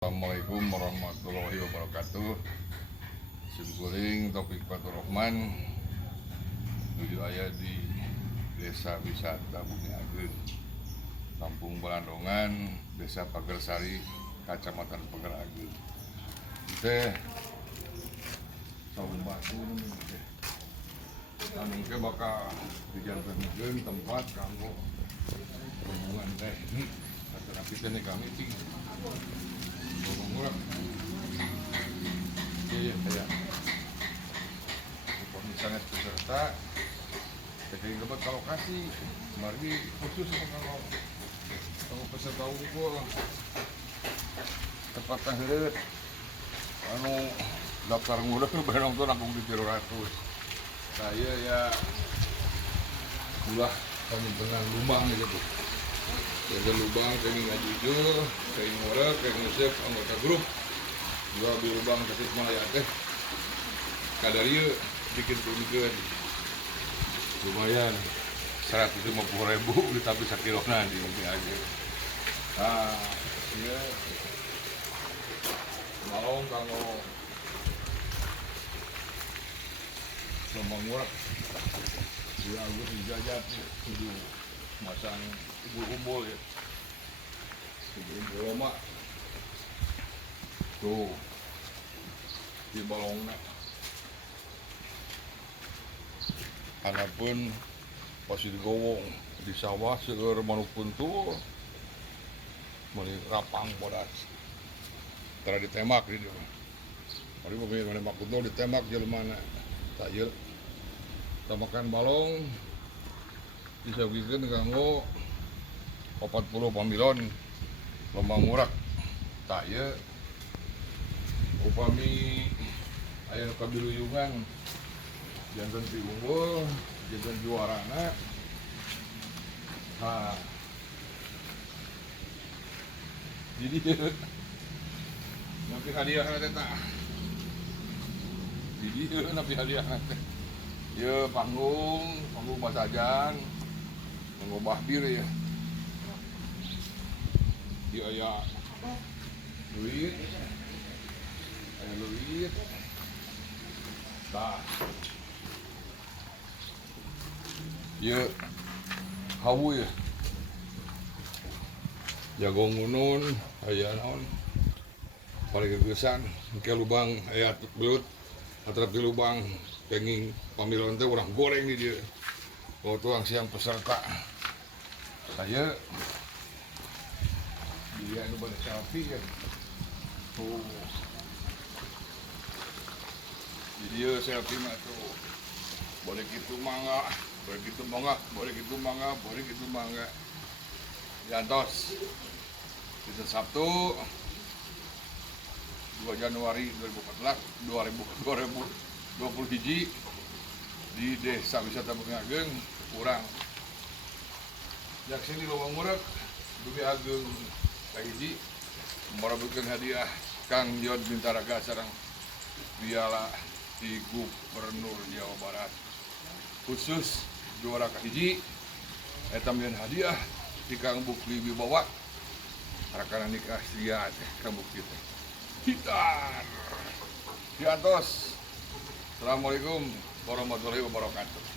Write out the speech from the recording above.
Assalamualaikum warahmatullahi wabarakatuh. Simkuring Taufik Fatur Rahman menuju aya di Desa Wisata Bumi Ageun, Kampung Balandongan, Desa Pagersari, Kacamatan Pager Ageun. Teh saung batu teh. Anu ge bakal dijantankeun tempat kanggo rombongan teknik atau teknik kami tinggi. Murah. Iya, ya. Kalau misalnya peserta, jadi dapat ke lokasi, mari khusus kalau peserta unggul, tepat tahirit, anu daftar mudah tuh barang tuh nanggung di 300. Saya ya, ulah kami dengan lubang gitu. Jaga lubang, kami nggak jujur, kami ngorek, kami ngusip anggota grup. Dua di lubang kasih Malaya teh. Kadarieu bikin tunikeun. Lumayan 150.000 tapi sakilona di Bumi Ageun. Nah, ieu malong kanggo Lombang Murah. Dia Agus dijajat kudu masang umbul-umbul ya. Umbul lama. Tuh. Di balongna. Anapun pasti digowong di sawah seueur manupun tuh. Mari rapang bodas. Tara ditembak di dieu. Mari bebeun nembak kudu ditembak jelema tah ieu. Tamakan balong disabikeun kanggo 40 pamilon Lombang Murah. Tah ieu upami aya nu kabiluyungan janten ti unggul, janten juarana. Ha. Jadi nanti hadiahna teh tah. Jadi nanti hadiahna teh. Ieu panggung basajan, panggung bahdir ya. Ieu aya duit. Aya duit. Tah. Ieu hawu ya. Jagong ngunun, aya naon? Paling geusan ke lubang aya belut. Atrap di lubang penging pamilon teh urang goreng di dieu. Oh tuang siang peserta. Saya dia nu bade selfie ya. Tuh. Di dieu selfie mah tuh. Boleh kitu mangga, boleh kitu mangga, boleh kitu mangga, boleh kitu mangga. Diantos. Itu Sabtu 2 Januari 2021 di Desa Wisata Bumi Ageun urang jak sini Lombang Murah Bumi Ageun kahiji marabukeun hadiah Kang Yod Bintaraga sareng piala di Gubernur Jawa Barat khusus juara kahiji eta mieun hadiah di Kang Bukli Wibawa rakana nikah sia teh Kang Bukli teh Gitar diantos. Assalamualaikum warahmatullahi wabarakatuh.